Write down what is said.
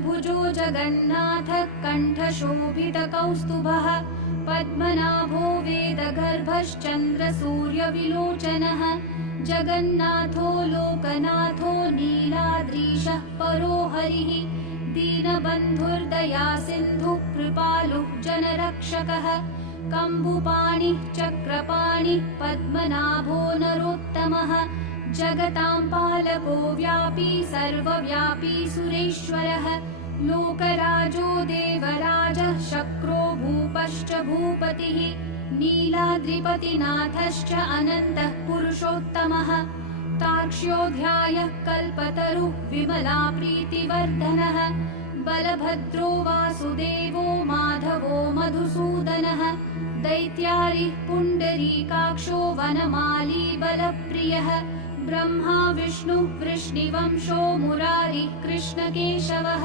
चतुर्भुजो जगन्नाथः कण्ठशोभितकौस्तुभः पद्मनाभो वेदगर्भश्चन्द्रसूर्यविलोचनः जगन्नाथो लोकनाथो नीलाद्रीशः परो हरिः दीनबन्धुर्दयासिन्धुः कृपालुः जनरक्षकः कम्बुपाणिः चक्रपाणिः पद्मनाभो नरोत्तमः जगतां पालको व्यापी सर्वव्यापी सुरेश्वरः लोकराजो देवराजः शक्रो भूपश्च भूपतिः नीलाद्रिपतिनाथश्च अनन्तः पुरुषोत्तमः तार्क्ष्योऽध्यायः कल्पतरुः विमला प्रीतिवर्धनः बलभद्रो वासुदेवो माधवो मधुसूदनः दैत्यारिः पुण्डरीकाक्षो वनमाली बलप्रियः ब्रह्मा विष्णुः वृष्णिवंशो मुरारिः कृष्णकेशवः।